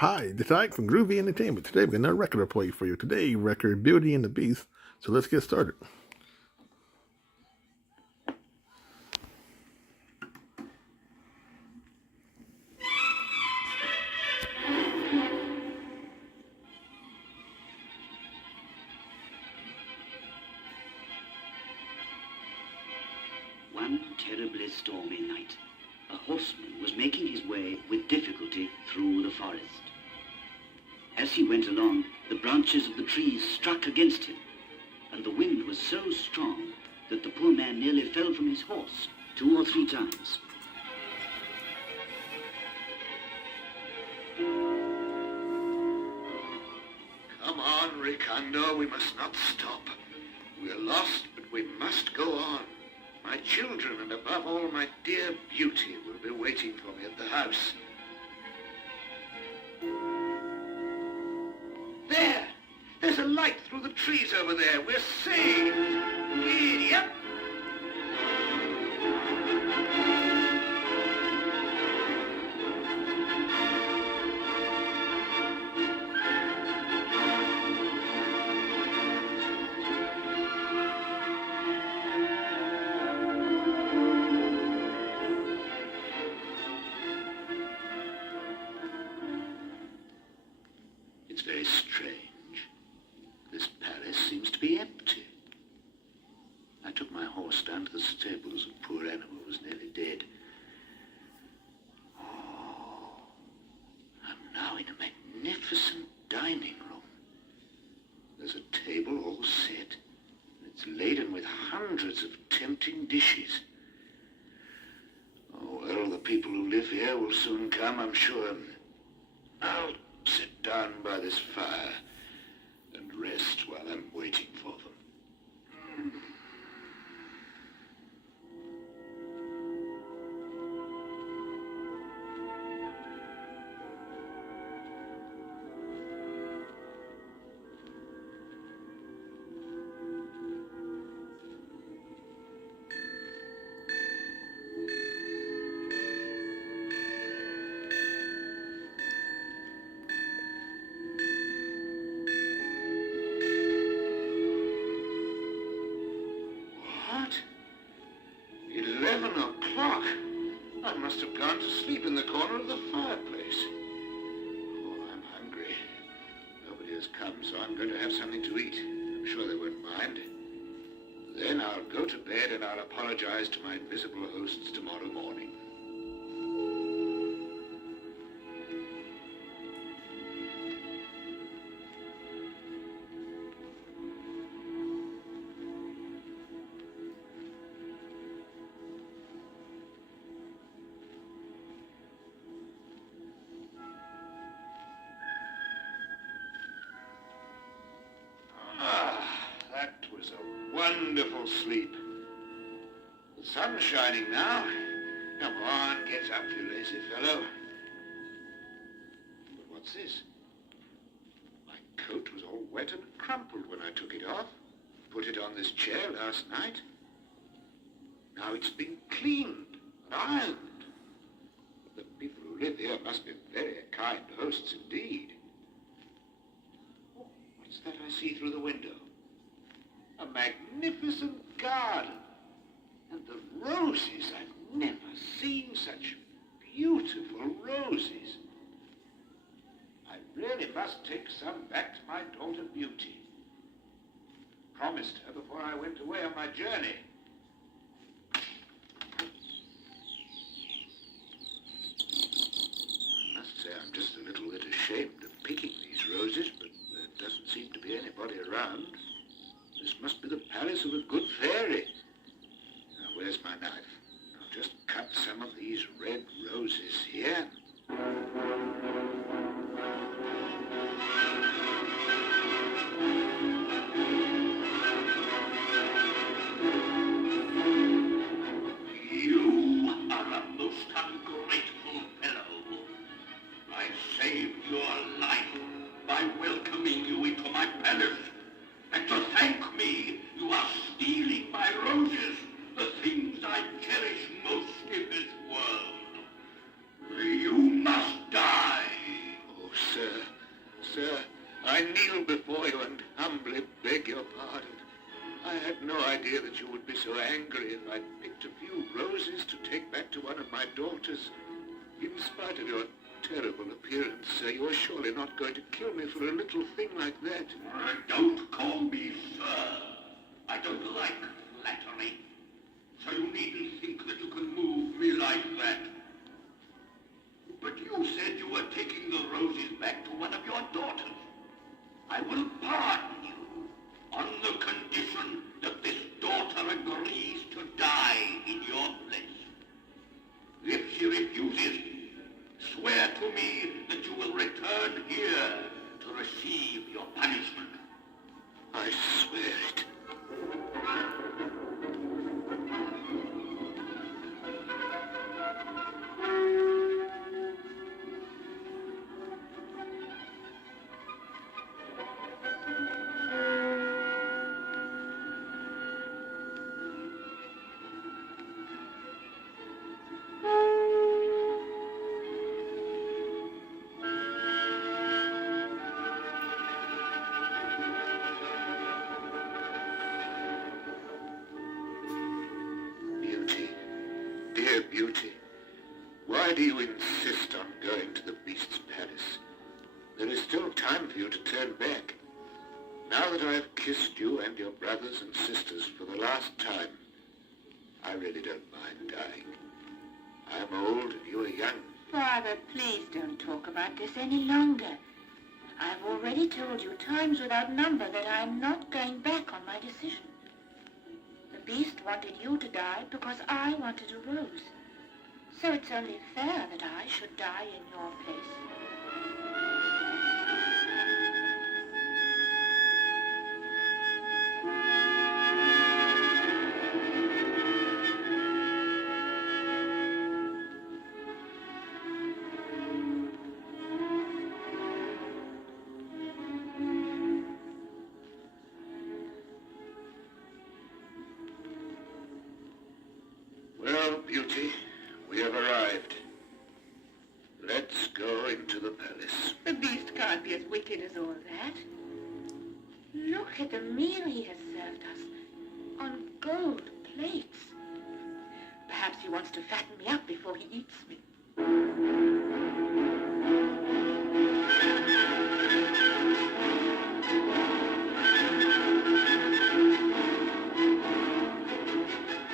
Hi, this is Ike from Groovy Entertainment. Today we got another record to play for you. Today, record Beauty and the Beast. So let's get started. One terribly stormy night, a horseman was making his way with difficulty through the forest. As he went along, the branches of the trees struck against him, and the wind was so strong that the poor man nearly fell from his horse 2 or 3 times. Come on, Ricardo, we must not stop. We're lost, but we must go on. My children, and above all, my dear Beauty, will be waiting for me at the house. There! There's a light through the trees over there. We're saved! Giddy up! It's very strange. This palace seems to be empty. I took my horse down to the stables, and poor animal was nearly dead. Oh, I'm now in a magnificent dining room. There's a table all set, and it's laden with hundreds of tempting dishes. Oh, well, the people who live here will soon come, I'm sure. I'll sit down by this fire and rest while I'm waiting for them. What? 11 o'clock? I must have gone to sleep in the corner of the fireplace. Oh, I'm hungry. Nobody has come, so I'm going to have something to eat. I'm sure they won't mind. Then I'll go to bed and I'll apologize to my invisible hosts tomorrow morning. That was a wonderful sleep. The sun's shining now. Come on, get up, you lazy fellow. But what's this? My coat was all wet and crumpled when I took it off. Put it on this chair last night. Now it's been cleaned and ironed. The people who live here must be very kind hosts indeed. Oh, what's that I see through the window? A magnificent garden. And the roses, I've never seen such beautiful roses. I really must take some back to my daughter Beauty. Promised her before I went away on my journey. I must say I'm just a little bit ashamed of picking these roses, but there doesn't seem to be anybody around. This must be the palace of a good fairy. Now, where's my knife? I'll just cut some of these red roses here. You are a most ungrateful fellow. I saved your life by welcoming you into my palace. And to thank me, you are stealing my roses, the things I cherish most in this world. You must die. Oh, I kneel before you and humbly beg your pardon. I had no idea that you would be so angry if I picked a few roses to take back to one of my daughters. In spite of your terrible appearance, sir, you are surely not going to kill me for a little thing like that. Don't call me sir. I don't like flattery. So you needn't think that you can move me like that. But you said you were taking the roses back to one of your daughters. I will pardon you on the condition that this daughter agrees to die in your place. If she refuses, swear to me that you will return here to receive your punishment. I swear it. Dear Beauty, why do you insist on going to the Beast's palace? There is still time for you to turn back. Now that I have kissed you and your brothers and sisters for the last time, I really don't mind dying. I'm old and you are young. Father, please don't talk about this any longer. I've already told you times without number that I'm not going back on my decision. The Beast wanted you to die because I wanted a rose. So it's only fair that I should die in your place. Well, Beauty, we have arrived. Let's go into the palace. The Beast can't be as wicked as all that. Look at the meal he has served us on gold plates. Perhaps he wants to fatten me up before he eats me.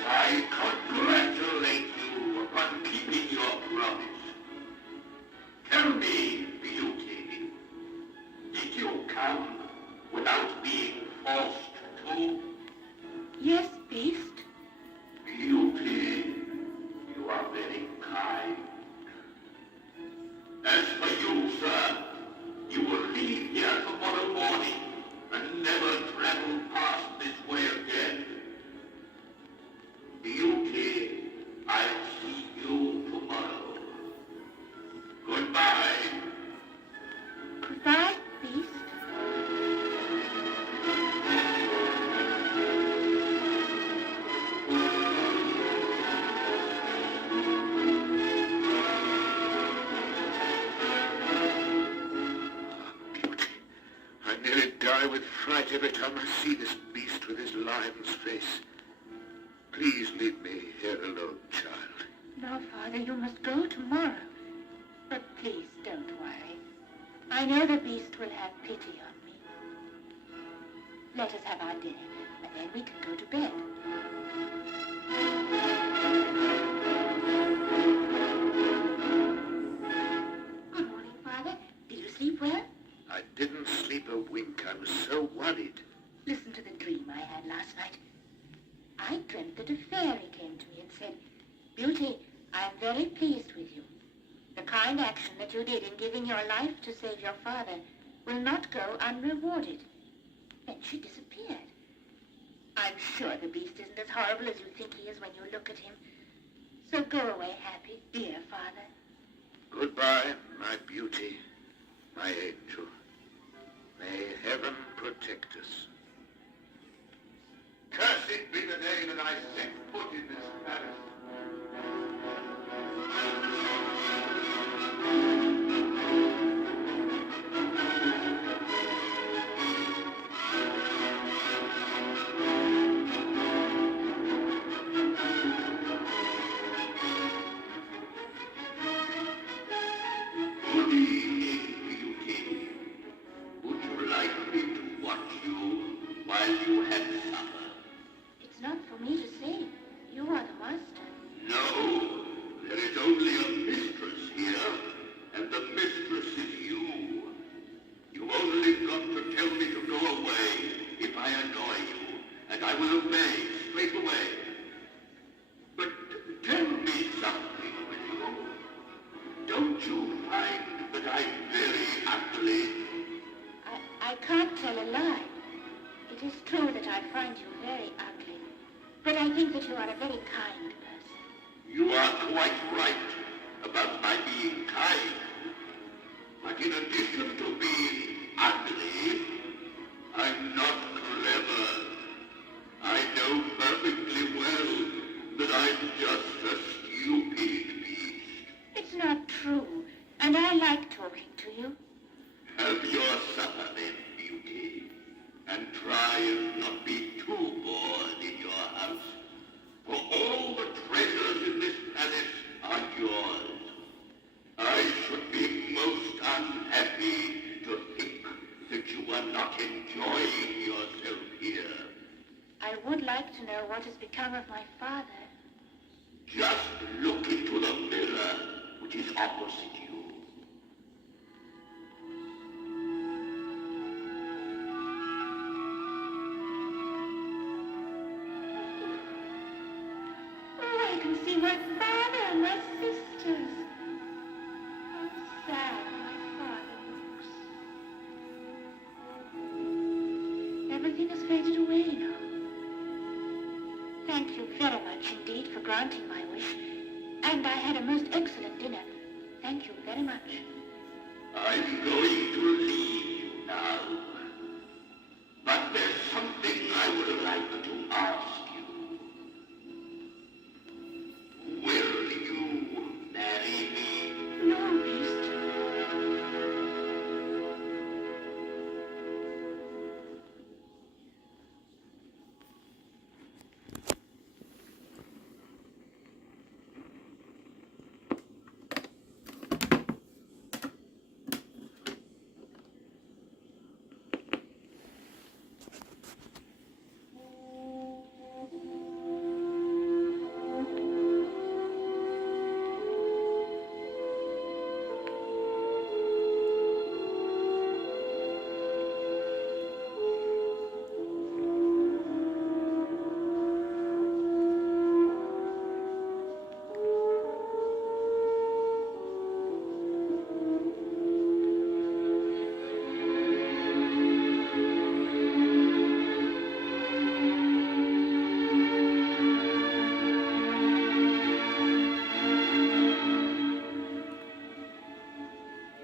I congratulate you upon keeping your promise. Tell me, Beauty, did you come without being forced to? Yes, Beast. Beauty, you are very kind. As for you, sir, you will leave here tomorrow morning and never travel past this way again. Beauty, I'll see you tomorrow. Goodbye. Goodbye, Beast. Beauty, I nearly die with fright every time I see this beast with his lion's face. Please leave me here alone, child. No, Father, you must go tomorrow. But please don't worry. I know the Beast will have pity on me. Let us have our dinner, and then we can go to bed. Good morning, Father. Did you sleep well? I didn't sleep a wink. I was so worried. Listen to the dream I had last night. I dreamt that a fairy came to me and said, Beauty, I am very pleased with you. The kind action that you did in giving your life to save your father will not go unrewarded. Then she disappeared. I'm sure the Beast isn't as horrible as you think he is when you look at him. So go away happy, dear Father. Goodbye, my beauty, my angel. May heaven protect us. Cursed be the day that I set foot in this palace. Good evening, Beauty. Would you like me to watch you while you have supper? It's not for me to say. You are the master. No, there is only a mistress here, and the mistress is you. You only got to tell me to go away if I annoy you, and I will obey straight away. But tell me something, will you? Don't you find that I'm very ugly? I can't tell a lie. It is true that I find you very ugly. But I think that you are a very kind person. You are quite right about my being kind. But in addition to being ugly, I'm not clever. I know perfectly well that I'm just a stupid beast. It's not true, and I like talking to you. Have your supper then, Beauty, and try and not be too bored in your house. For all the treasures in this palace are yours. I should be most unhappy to think that you are not enjoying yourself here. I would like to know what has become of my father. Just look into the mirror which is opposite you. Oh, I can see my father and my sisters. How sad my father looks. Everything has faded away now. Thank you very much indeed for granting my wish. And I had a most excellent dinner. Thank you very much. I'm going to leave you now. But there's something I would like to ask you. Will you marry me? No, Beast.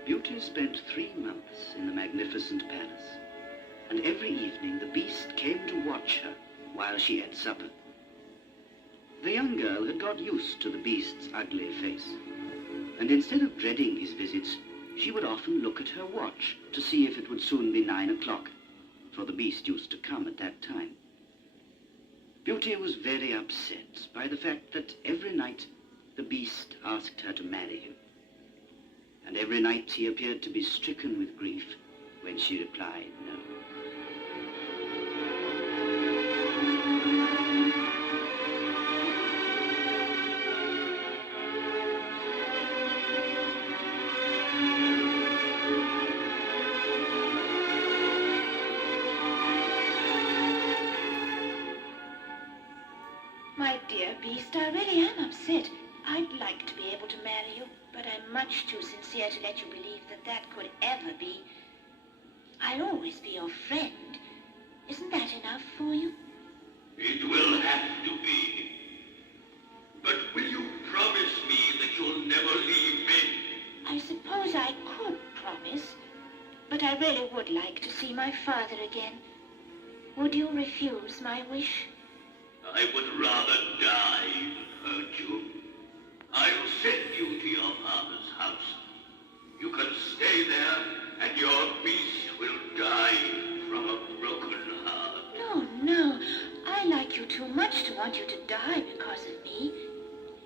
Beauty spent 3 months in the magnificent palace, and every evening the Beast came to watch her while she ate supper. The young girl had got used to the Beast's ugly face, and instead of dreading his visits, she would often look at her watch to see if it would soon be 9 o'clock, for the Beast used to come at that time. Beauty was very upset by the fact that every night the Beast asked her to marry him. And every night he appeared to be stricken with grief when she replied no. My dear Beast, I really am upset. I'd like to be able to marry you, but I'm much too sincere to let you believe that that could ever be. I'll always be your friend. Isn't that enough for you? It will have to be. But will you promise me that you'll never leave me? I suppose I could promise, but I really would like to see my father again. Would you refuse my wish? I would rather die than hurt you. I'll send you to your father's house. You can stay there, and your beast will die from a broken heart. No, no. I like you too much to want you to die because of me.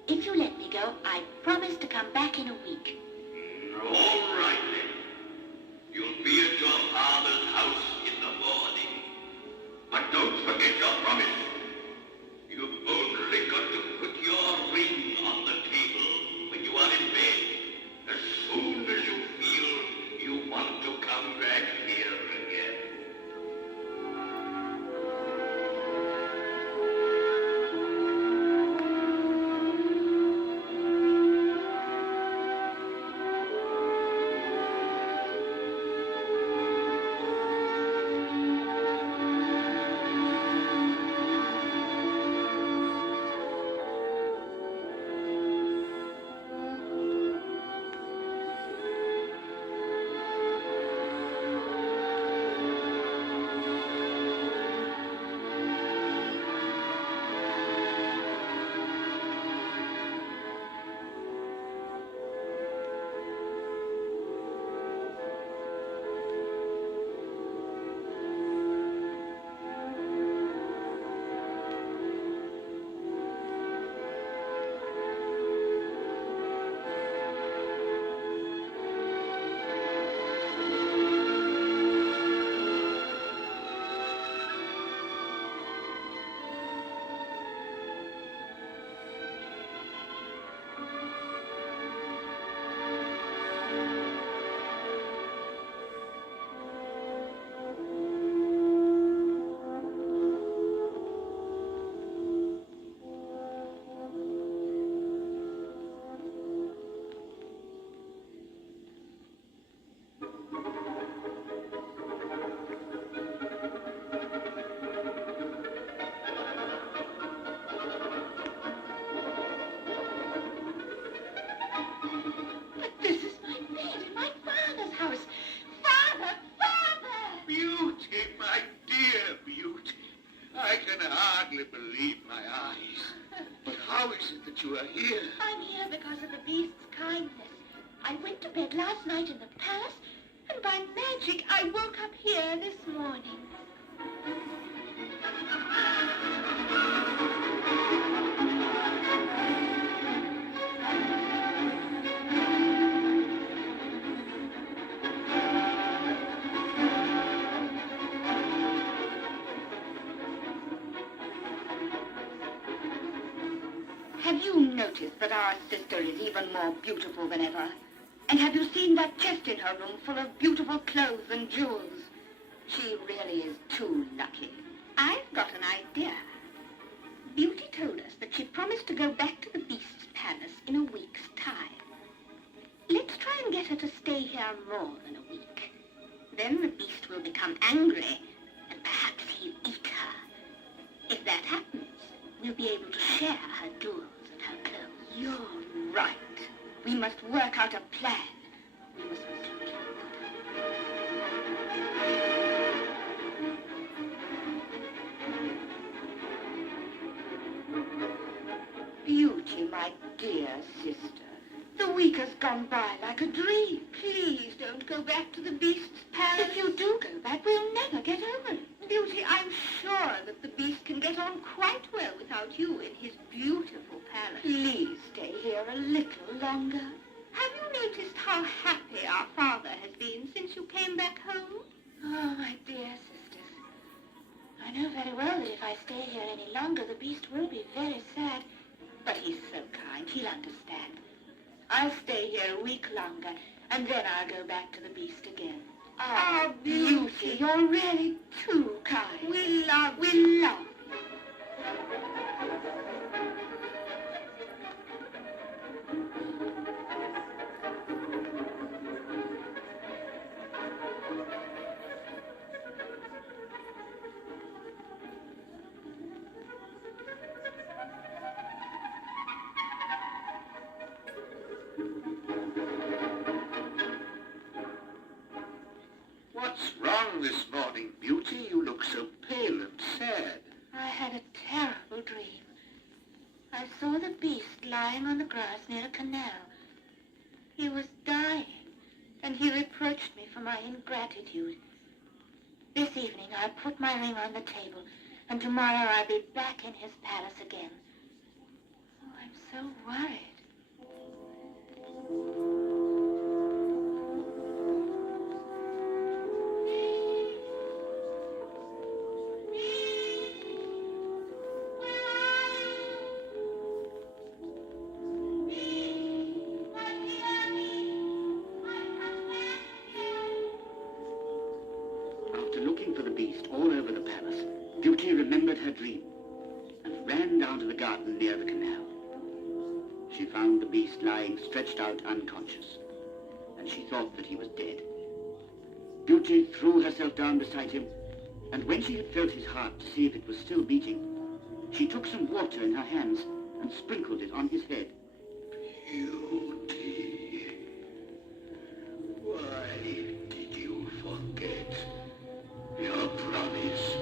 If you let me go, I promise to come back in a week. All right. that you are here. I'm here because of the beast's kindness. I went to bed last night in the palace, and by magic I woke up here this morning. Have you noticed that our sister is even more beautiful than ever? And have you seen that chest in her room full of beautiful clothes and jewels? She really is too lucky. I've got an idea. Beauty told us that she promised to go back to the Beast's palace in a week's time. Let's try and get her to stay here more than a week. Then the Beast will become angry, and perhaps he'll eat her. If that happens, we'll be able to share her jewels and her clothes. You're right. We must work out a plan. We must Beauty, my dear sister. The week has gone by like a dream. Please don't go back to the Beast's palace. If you do go back, we'll never get over it. Beauty, I'm sure that the Beast can get on quite well without you in his beautiful palace. Please stay here a little longer. Have you noticed how happy our father has been since you came back home? Oh, my dear sisters. I know very well that if I stay here any longer, the Beast will be very sad. But he's so kind, he'll understand. I'll stay here a week longer, and then I'll go back to the Beast again. Oh, Beauty, you're really too kind. We love you. What's wrong this morning, Beauty? You look so pale and sad. I had a terrible dream. I saw the Beast lying on the grass near a canal. He was dying, and he reproached me for my ingratitude. This evening I'll put my ring on the table, and tomorrow I'll be back in his palace again. Oh, I'm so worried. After looking for the Beast all over the palace, Beauty remembered her dream and ran down to the garden near the canal. She found the Beast lying stretched out unconscious, and she thought that he was dead. Beauty threw herself down beside him, and when she had felt his heart to see if it was still beating, she took some water in her hands and sprinkled it on his head. Beauty, why did you forget your promise?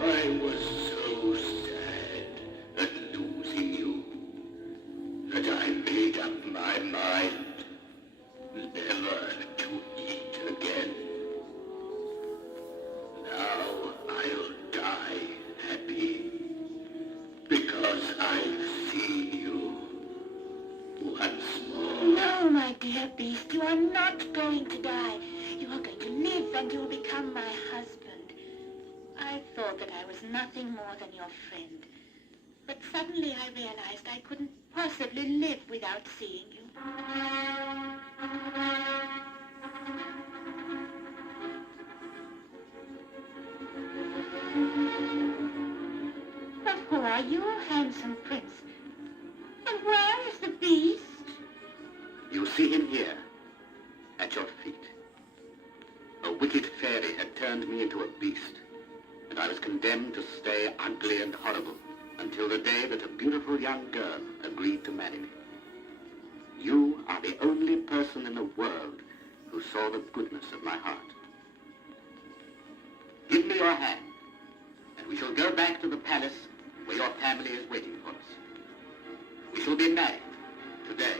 I was so sad at losing you that I made up my mind never to eat again. Now I'll die happy because I've seen you once more. No, my dear Beast, you are not going to die. You are going to live, and you'll become my husband. I thought that I was nothing more than your friend. But suddenly I realized I couldn't possibly live without seeing you. But who are you, handsome prince? And where is the Beast? You see him here, at your feet. A wicked fairy had turned me into a beast, and I was condemned to stay ugly and horrible until the day that a beautiful young girl agreed to marry me. You are the only person in the world who saw the goodness of my heart. Give me your hand, and we shall go back to the palace where your family is waiting for us. shall be married today.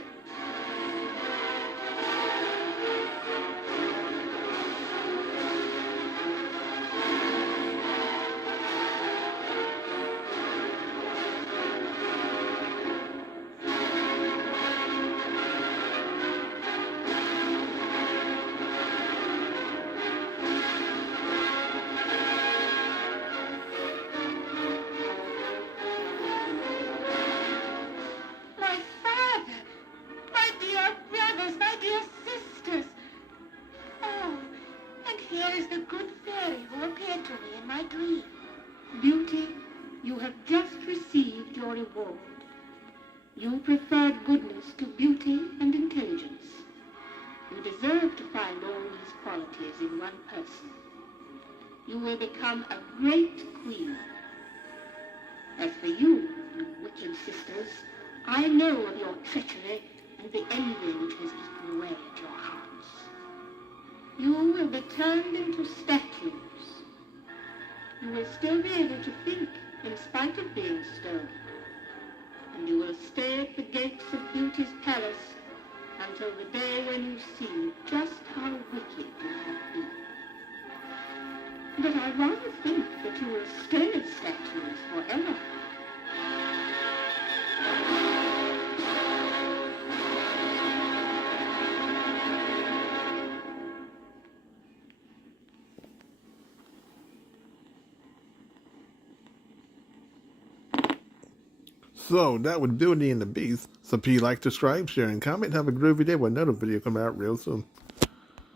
My father! My dear brothers, my dear sisters! Oh, and here is the good fairy who appeared to me in my dream. Beauty, you have just received your reward. You preferred goodness to beauty and intelligence. You deserve to find all these qualities in one person. You will become a great queen. As for you, you wicked sisters, I know of your treachery and the envy which has eaten away at your hearts. You will be turned into statues. You will still be able to think in spite of being stone. And you will stay at the gates of Beauty's palace until the day when you see just how wicked you have been. But I rather think that you will stay as statues forever. So that was Beauty and the Beast. So if you like, subscribe, share, and comment. Have a groovy day with another video coming out real soon.